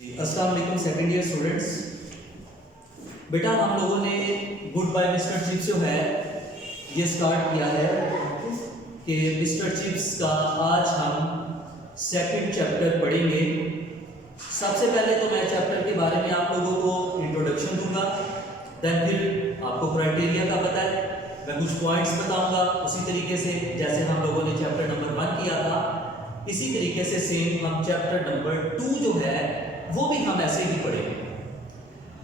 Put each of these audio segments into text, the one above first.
अस्सलाम वालेकुम second year students. बेटा हम लोगों ने गुड बाय मिस्टर चिप्स जो है ये स्टार्ट किया है कि मिस्टर चिप्स का आज हम सेकंड चैप्टर पढ़ेंगे। सबसे पहले तो मैं चैप्टर के बारे में आप लोगों को इंट्रोडक्शन दूंगा, देन फिर आपको क्राइटेरिया का पता है, मैं कुछ पॉइंट्स बताऊंगा उसी तरीके से जैसे हम लोगों ने चैप्टर नंबर 1 किया था, इसी तरीके से सेम हम चैप्टर नंबर 2 जो है वो भी हम ऐसे ही पढ़ेंगे।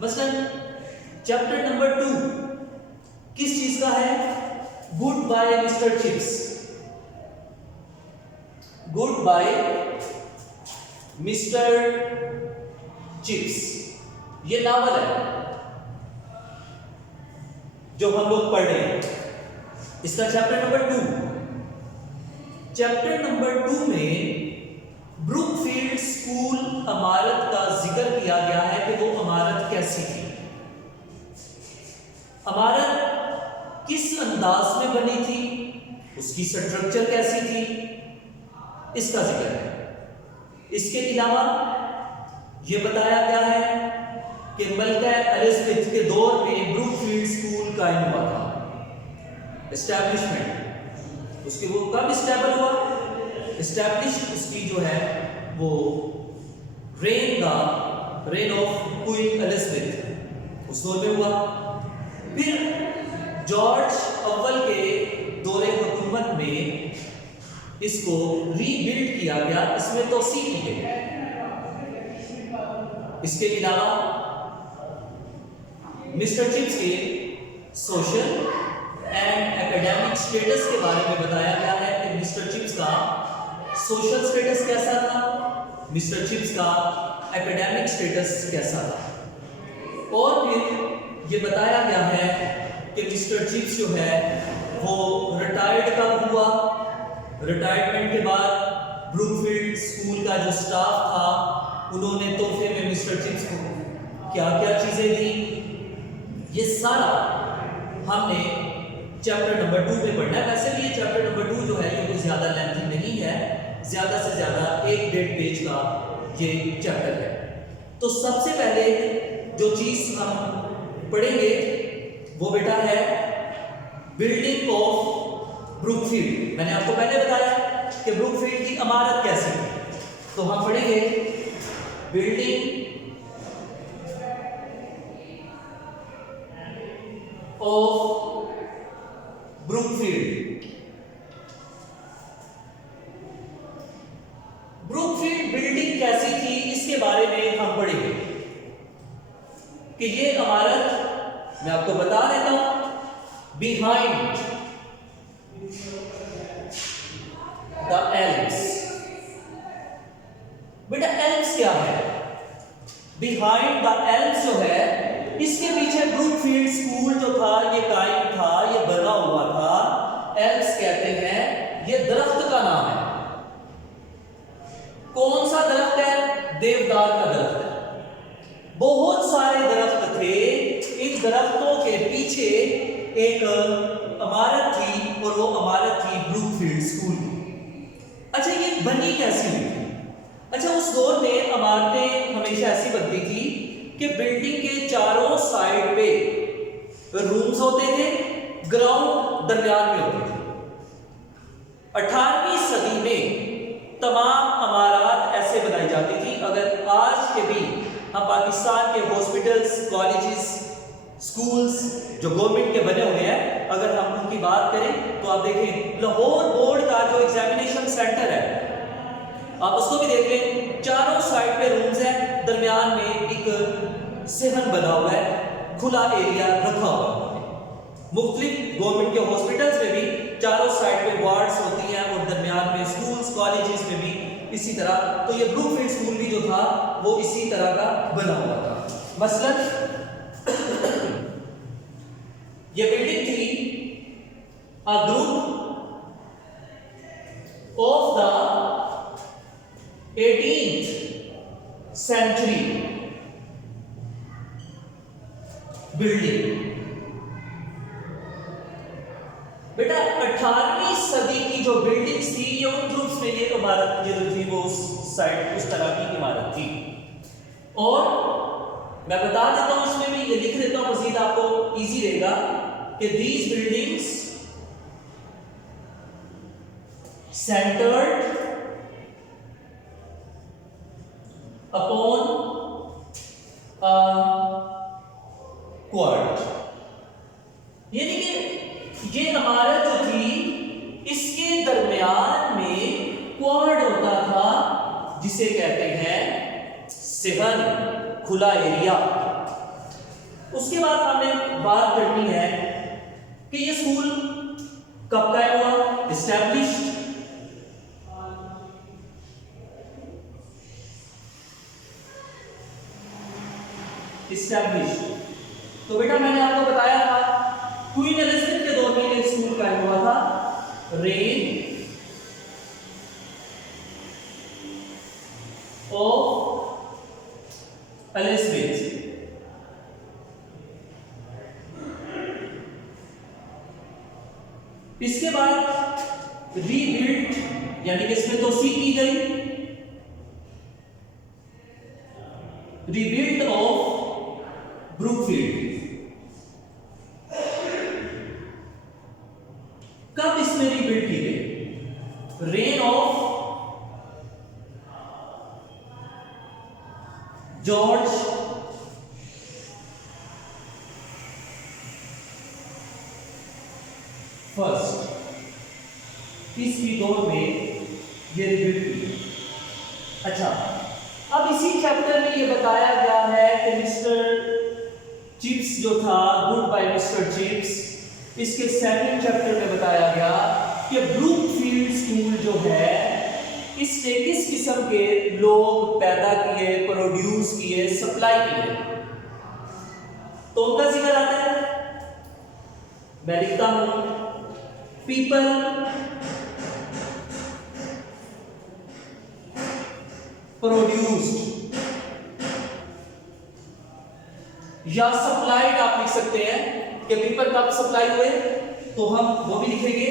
मसलन चैप्टर नंबर 2 किस चीज का है? Goodbye mister Chips. Goodbye mister Chips ये नावल है जो हम लोग पढ़ रहे हैं, इसका चैप्टर नंबर 2। चैप्टर नंबर 2 में ब्रुकफील्ड स्कूल इमारत का जिक्र किया गया है कि वो इमारत कैसी थी, इमारत किस अंदाज में बनी थी, उसकी स्ट्रक्चर कैसी थी, इसका जिक्र है। इसके अलावा ये बताया गया है कि मलका एलिजाबेथ के दौर में ब्रुकफील्ड स्कूल कायम हुआ था। एस्टैब्लिशमेंट उसकी वो कब स्टेबल हुआ? एस्टैब्लिश उसकी जो है वो रेन ऑफ क्वीन एलिजाबेथ उस दौर में हुआ। फिर जॉर्ज अव्वल के दौरे हुकूमत में इसको रीबिल्ड किया गया, इसमें तोसी की गई। इसके अलावा मिस्टर चिप्स के सोशल एंड एकेडमिक स्टेटस के बारे में बताया गया है कि मिस्टर चिप्स का सोशल स्टेटस कैसा था, मिस्टर चिप्स का एकेडमिक स्टेटस कैसा था। और फिर ये बताया गया है कि मिस्टर चिप्स जो है वो रिटायर्ड कब हुआ, रिटायरमेंट के बाद ब्रुकफील्ड स्कूल का जो स्टाफ था उन्होंने तोहफे में मिस्टर चिप्स को क्या क्या चीजें दी, ये सारा हमने चैप्टर नंबर 2 में पढ़ना है। वैसे भी ये चैप्टर नंबर 2 जो है ये कोई ज्यादा लेंथी नहीं है, ज्यादा से ज्यादा 1-1.5 पेज का ये चैप्टर है। तो सबसे पहले जो चीज हम पढ़ेंगे वो बेटा है बिल्डिंग ऑफ ब्रुकफील्ड। मैंने आपको पहले बताया कि ब्रुकफील्ड की इमारत कैसी है, तो हम पढ़ेंगे building of Brookfield. Brookfield building कैसी थी इसके बारे में हम पढ़ेंगे कि ये इमारत मैं आपको बता देता हूं, बिहाइंड द एल्प्स। बेटा एल्प्स क्या है? बिहाइंड द एल्प्स जो है इसके पीछे ब्रुकफील्ड स्कूल जो था ये कायम था, ये बना हुआ था। एल्प्स कहते हैं ये दरख्त का नाम है। कौन सा दरख्त है? देवदार का दरख्त है। बहुत सारे दरख्त थे, इन दरख्तों के पीछे एक इमारत थी और वो इमारत थी ब्रुकफील्ड स्कूल की। अच्छा ये बनी कैसी हुई? अच्छा उस दौर में इमारतें हमेशा ऐसी बनती थी कि बिल्डिंग के चारों साइड पे रूम्स होते थे, ग्राउंड दरमियान में होते थे। 18वीं सदी में तमाम इमारत ऐसे बनाई जाती थी। अगर आज के भी हम पाकिस्तान के हॉस्पिटल्स, कॉलेजेस, स्कूल्स जो गवर्नमेंट के बने हुए हैं, अगर हम उनकी बात करें तो आप देखें लाहौर बोर्ड का जो एग्जामिनेशन सेंटर है आप उसको भी देख लें, चारों साइड पे रूम्स हैं, दरमियान में एक सेहन बना हुआ है, खुला एरिया रखा हुआ है। मुख्तलिफ गवर्नमेंट के हॉस्पिटल्स में भी चारों साइड पे वार्ड्स होती हैं और दरमियान में स्कूल्स, कॉलेजेस में भी इसी तरह। तो ये ब्रुकफील्ड स्कूल भी जो था वो इसी तरह का बना हुआ था। मसलन ये बिल्डिंग थी a group of the 18th century building. बेटा 18वीं सदी की जो बिल्डिंग्स थी ये उन ग्रुप्स में ये इमारत जो थी वो उस साइड उस तरह की इमारत थी। मैं बता देता हूं, इसमें भी ये लिख देता हूं मजीद, आपको इजी रहेगा कि these buildings centred upon quad, यानी कि ये इमारत जो थी इसके दरमियान में क्वार्ट होता था, जिसे कहते हैं सिवन, खुला एरिया। उसके बाद हमें बात करनी है कि ये स्कूल कब कायम हुआ, एस्टैब्लिश्ड। तो बेटा मैंने आपको बताया था क्वीन एलिजाबेथ के दौर में ये स्कूल कायम हुआ था, रेन ऑफ एलिजाबेथ। इसके बाद रीबिल्ट, यानी कि इसमें तोसी की गई, रीबिल्ट ऑफ ब्रुकफील्ड। कब इसमें रीबिल्ड की गई, रेन ऑफ जॉर्ज फर्स्ट, इसकी दौर में ये रिबिल्ड की। अच्छा, अब इसी चैप्टर में ये बताया गया है कि मिस्टर चिप्स जो था, गुड बाय मिस्टर चिप्स, इसके सेकंड चैप्टर में बताया गया कि ब्रुकफील्ड स्कूल जो है इसने किस किस्म के लोग पैदा किए, प्रोड्यूस किए, सप्लाई किए। तो उनका जिक्र आता है, मैं लिखता हूं, पीपल प्रोड्यूस्ड या सप्लाइड आप लिख सकते हैं कि पीपल कब सप्लाई हुए, तो हम वो भी लिखेंगे।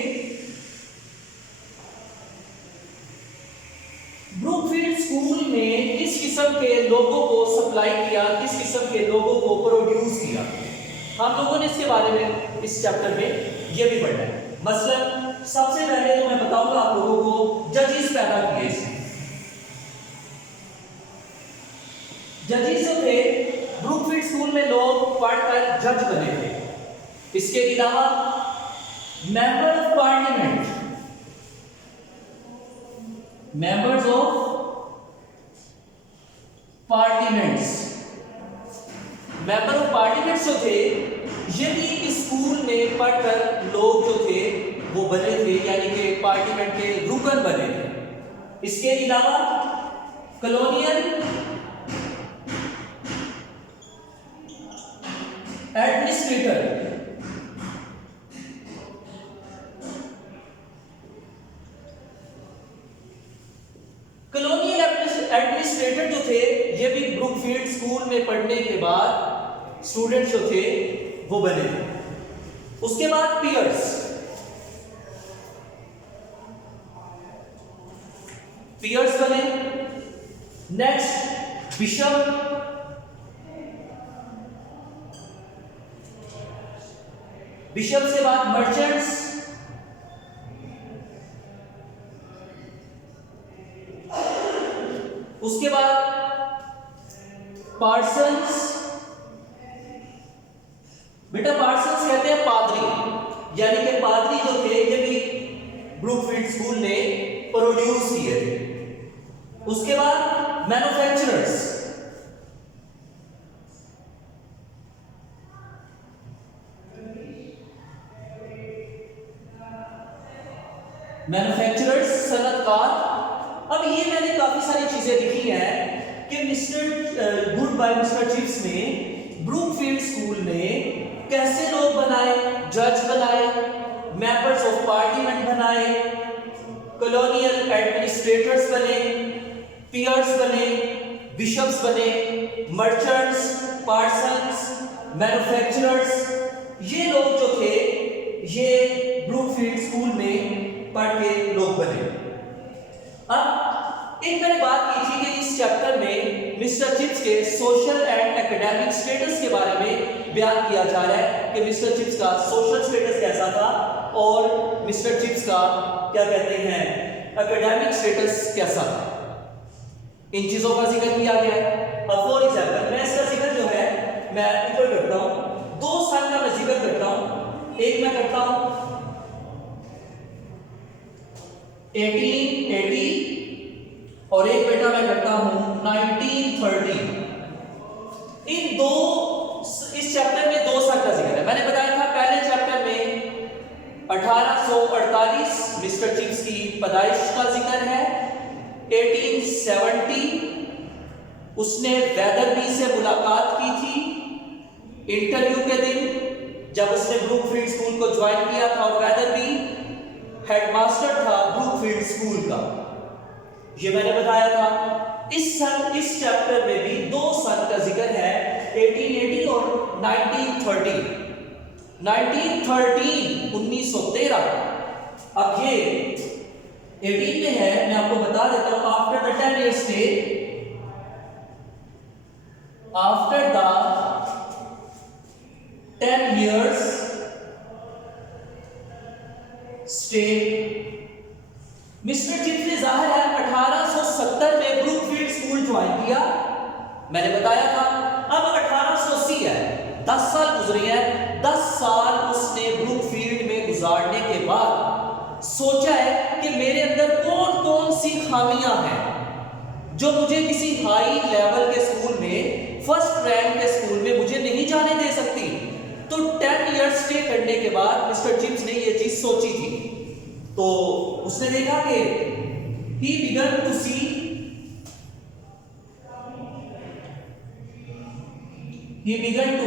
ब्रुकफील्ड स्कूल ने किस किस्म के लोगों को सप्लाई किया, किस किस्म के लोगों को प्रोड्यूस किया, हम लोगों ने इसके बारे में इस चैप्टर में ये भी पढ़ना है। मसलन सबसे पहले तो मैं बताऊंगा आप लोगों को जजेस पैदा किए इसमें। जजेस जो थे ब्रुकफील्ड स्कूल में लोग पढ़कर जज बने थे। इसके अलावा member of parliament, members of parliaments, member of parliaments जो थे ये भी इस स्कूल में पढ़कर लोग जो थे वो बने थे, यानी कि पार्लियामेंट के रुकन बने थे। इसके अलावा कॉलोनियल एडमिनिस्ट्रेटर, कॉलोनियल एडमिनिस्ट्रेटर जो थे ये भी ब्रुकफील्ड स्कूल में पढ़ने के बाद स्टूडेंट्स जो थे वो बने थे। उसके बाद पियर्स, पियर्स बने। नेक्स्ट बिशप, बिशप्स के बाद मर्चेंट्स, उसके बाद पार्सन्स। बेटा पार्सन्स कहते हैं पादरी, यानी कि पादरी जो थे ये भी ब्रुकफील्ड स्कूल ने प्रोड्यूस किए थे। उसके बाद मैन्युफैक्चरर्स, मैन्युफैक्चरर्स सनतकार। अब ये मैंने काफी सारी चीजें लिखी हैं कि mister goodbye mister Chips ने ब्रुकफील्ड स्कूल ने कैसे लोग बनाए, जज बनाए, मेंबर्स ऑफ पार्लियामेंट बनाए, कॉलोनियल एडमिनिस्ट्रेटर्स बने, पियर्स बने, बिशप्स बने, मर्चेंट्स, पार्सन्स, मैन्युफैक्चरर्स, ये लोग जो थे ये ब्रुकफील्ड स्कूल में पढ़ के लोग बने। अब एक मैंने बात की थी कि इस चैप्टर में मिस्टर चिप्स के सोशल एंड एकेडमिक स्टेटस के बारे में बयान किया जा रहा है कि मिस्टर चिप्स का सोशल स्टेटस कैसा था और मिस्टर चिप्स का क्या कहते हैं एकेडमिक स्टेटस कैसा था, इन चीजों का जिक्र किया गया है। अब फॉर एग्जांपल मैं इसका जिक्र जो है मैं ऊपर करता हूं, 2 साल का मैं जिक्र करता हूं। एक मैं करता हूं 1880 और एक बेटा मैं करता हूं 1930। इन दो इस चैप्टर में 2 साल का जिक्र है। मैंने बताया था पहले चैप्टर में 1848 मिस्टर चिप्स की पैदाइश का जिक्र है। 1870 उसने वेदरबी से मुलाकात की थी इंटरव्यू के दिन जब उसने ब्रूकफील्ड स्कूल को ज्वाइन किया था और वेदरबी हेडमास्टर था ब्रूकफील्ड स्कूल का, ये मैंने बताया था। इस चैप्टर में भी 2 साल का जिक्र है 1880 और 1913। 1913 अब ये 18 में है, मैं आपको बता देता हूं after the 10 years stay, after the 10 years stay mister Chips ने जाहिर है 1870 में ब्रूकफील्ड स्कूल ज्वाइन किया, मैंने बताया था। अब 1880 है, 10 साल गुजरे हैं। 10 साल उसने ब्रूकफील्ड में गुजारने के बाद सोचा है कि मेरे अंदर कौन कौन सी खामियां हैं जो मुझे किसी हाई लेवल के स्कूल में, फर्स्ट रैंक के स्कूल में मुझे नहीं जाने दे सकती। तो 10 इयर्स स्टे करने के बाद मिस्टर चिप्स ने यह चीज सोची थी। तो उसने देखा कि he began to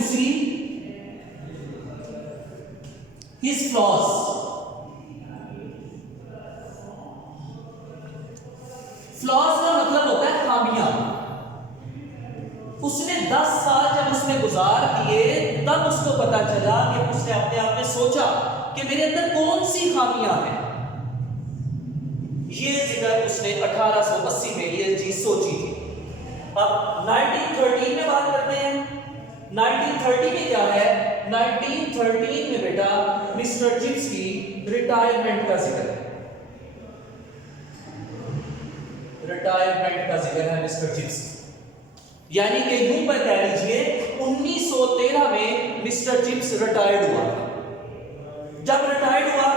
see his flaws. Flaws का मतलब होता है खामियां। उसने 10 साल जब उसने गुजार दिए तब उसको पता चला कि उसने अपने आप में सोचा कि मेरे अंदर कौन सी खामियां हैं। ये जिक्र उसने 1880 में ये चीज सोची थी। अब 1913 में बात करते हैं। 1930 में क्या है? 1913 में बेटा मिस्टर चिप्स की रिटायरमेंट का जिक्र है। रिटायरमेंट का जिक्र है मिस्टर चिप्स, यानी कि यूं पर कह लीजिए 1913 में मिस्टर चिप्स रिटायर्ड हुआ। जब रिटायर्ड हुआ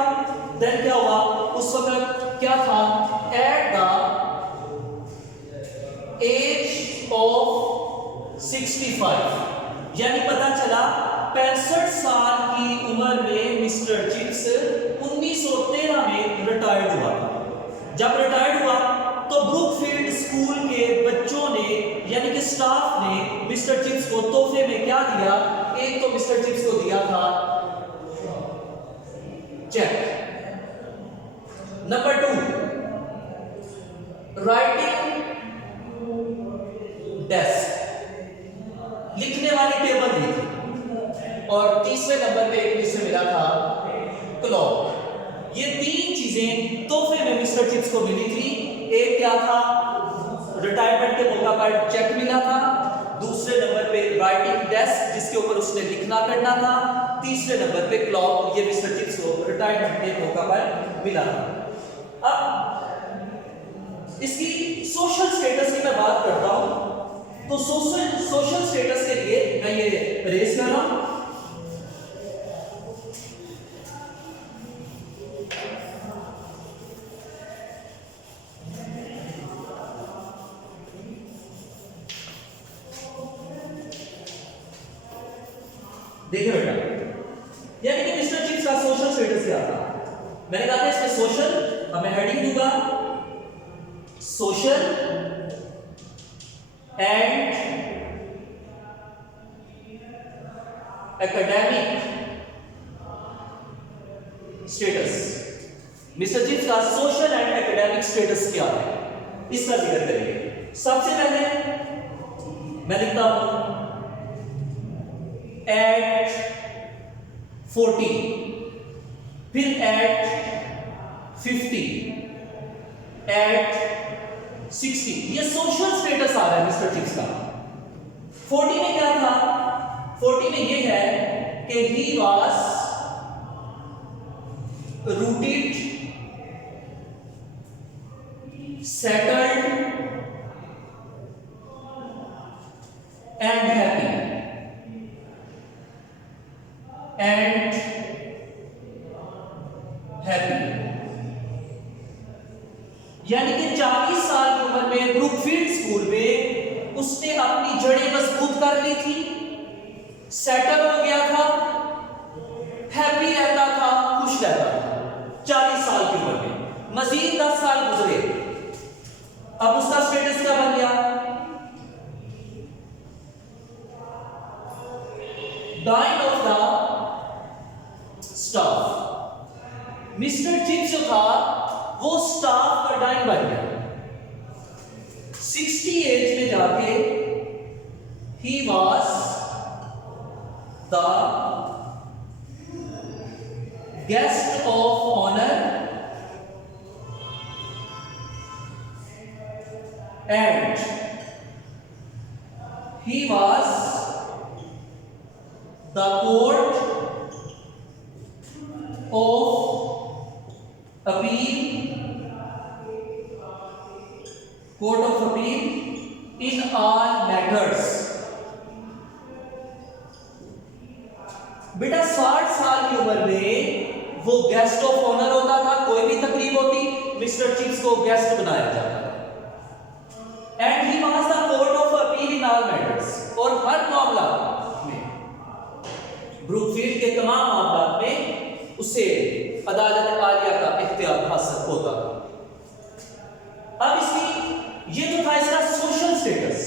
देन क्या हुआ? उस वक्त क्या था? एट द एज ऑफ 65, यानी पता चला 65 साल की उम्र में मिस्टर चिप्स 1913 में रिटायर्ड हुआ। जब रिटायर्ड हुआ तो ब्रूकफील्ड स्कूल के बच्चों ने यानी कि स्टाफ ने मिस्टर चिप्स को तोहफे में क्या दिया? एक तो मिस्टर चिप्स को दिया था चेक। नंबर 2 राइटिंग डेस्क, लिखने वाली टेबल दी थी। और तीसरे नंबर पे एक मिस्टर मिला था क्लॉक। ये 3 चीजें तोहफे में मिस्टर चिप्स को मिली थी। एक क्या था? रिटायरमेंट के मौका पर चेक मिला था। दूसरे नंबर पे राइटिंग डेस्क जिसके ऊपर उसने लिखना करना था। तीसरे नंबर पे क्लॉक, ये मिस्टर चिप्स को रिटायरमेंट के मौका पर मिला था। अब इसकी सोशल स्टेटस की मैं बात करता हूं तो सोशल स्टेटस के लिए मैं ये रेस कर रहा हूं। देखिए बेटा, यानी कि मिस्टर चिप्स का सोशल स्टेटस क्या था? मैंने कहा था इसमें सोशल, अब मैं हेडिंग दूंगा social and academic status. Mister Chips का सोशल एंड एकेडमिक स्टेटस क्या है, इसका जिक्र करेंगे। सबसे पहले मैं लिखता हूं at 40, फिर at 50, at 60, ये सोशल स्टेटस आ रहा है मिस्टर चिप्स का। 40 में क्या था? 40 में ये है कि he was rooted, settled and happy यानी कि 40 साल की उम्र में ब्रुकफील्ड स्कूल में उसने अपनी जड़ें मजबूत कर ली थी, सेटल हो गया था, हैप्पी रहता था, खुश रहता था 40 साल की उम्र में। मजीद 10 साल गुजरे, अब उसका स्टेटस क्या बन गया? Doyen of the staff. Mister Chips जो था वो स्टाफ का डाइन बन गया। 60 एज में जाके he was the guest of honour and he was the court of appeal in all matters. बेटा 60 साल की उम्र में वो गेस्ट ऑफ ऑनर होता था, कोई भी तकलीफ होती मिस्टर चिप्स को गेस्ट बनाया जाता था। And he was the court of appeal in all matters, और हर मामला में ब्रुकफील्ड के तमाम मामला में उसे अदालत आलिया का इख्तियार हासिल होता था। अब इसकी ये तो था इसका सोशल स्टेटस।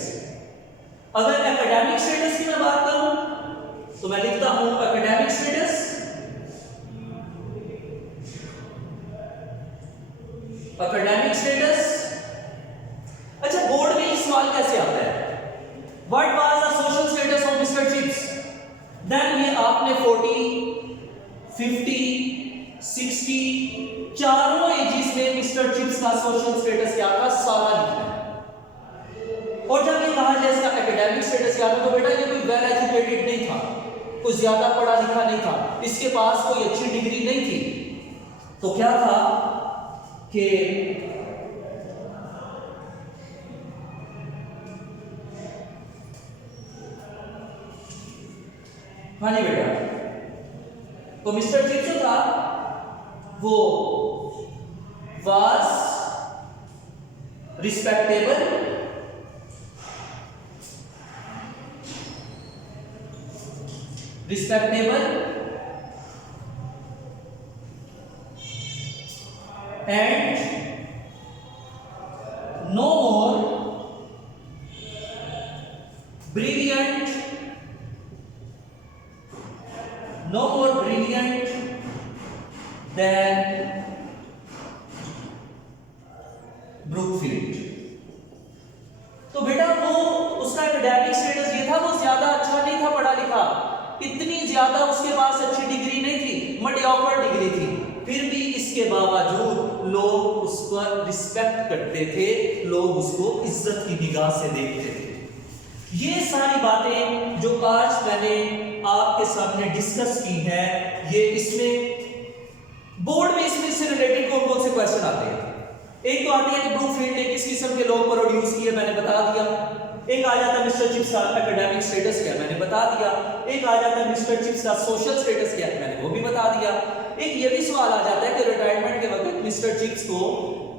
अगर एकेडमिक स्टेटस की मैं बात करूं तो मैं लिखता हूं एकेडमिक स्टेटस। Academic status. अच्छा, बोर्ड में ये सवाल कैसे आता है? What was the social status of mister Chips? Then ये आपने 40, 50, 60 चारों एजेस में मिस्टर चिप्स का सोशल स्टेटस क्या था सारा लिखना है। और जब ये कहा जाए इसका एकेडमिक स्टेटस क्या था, तो बेटा ये कोई वेल एजुकेटेड नहीं था, कोई ज्यादा पढ़ा लिखा नहीं था, इसके पास कोई अच्छी डिग्री नहीं थी। तो क्या था कि हाँ जी बेटा, तो मिस्टर चिप्स जो था वो was respectable and no more brilliant than Brookfield. तो बेटा वो उसका एकेडमिक स्टेटस ये था, वो ज्यादा अच्छा नहीं था पढ़ा लिखा, इतनी ज्यादा उसके पास अच्छी डिग्री नहीं थी, मीडियोकर डिग्री थी, फिर भी इसके बावजूद लोग उस पर रिस्पेक्ट करते थे, लोग उसको इज्जत की निगाह से देखते थे। ये सारी बातें जो आज मैंने आपके सामने डिस्कस की हैं, ये इसमें बोर्ड में इसमें से रिलेटेड कौन कौन से क्वेश्चन आते हैं? एक तो आती है कि ब्रुकफील्ड ने किस किस्म के लोग प्रोड्यूस किए, मैंने बता दिया। एक आ जाता है मिस्टर चिप्स का एकेडमिक स्टेटस क्या, मैंने बता दिया। एक आ जाता है मिस्टर चिप्स का सोशल स्टेटस क्या, मैंने वो भी बता दिया। एक ये भी सवाल आ जाता है कि रिटायरमेंट के वक्त मिस्टर चिप्स को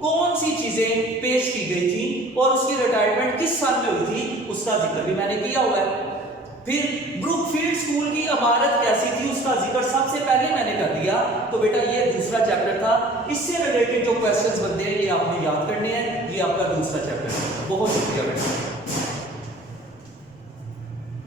कौन सी चीजें पेश की गई थी और उसकी रिटायरमेंट किस साल में हुई थी, उसका जिक्र भी मैंने किया हुआ है। फिर ब्रुकफील्ड स्कूल की इमारत कैसी थी, उसका जिक्र सबसे पहले मैंने कर दिया। तो बेटा ये दूसरा चैप्टर था, इससे रिलेटेड जो क्वेश्चंस बनते हैं ये आपने याद करने हैं, ये आपका दूसरा चैप्टर है। बहुत शुक्रिया बेटा।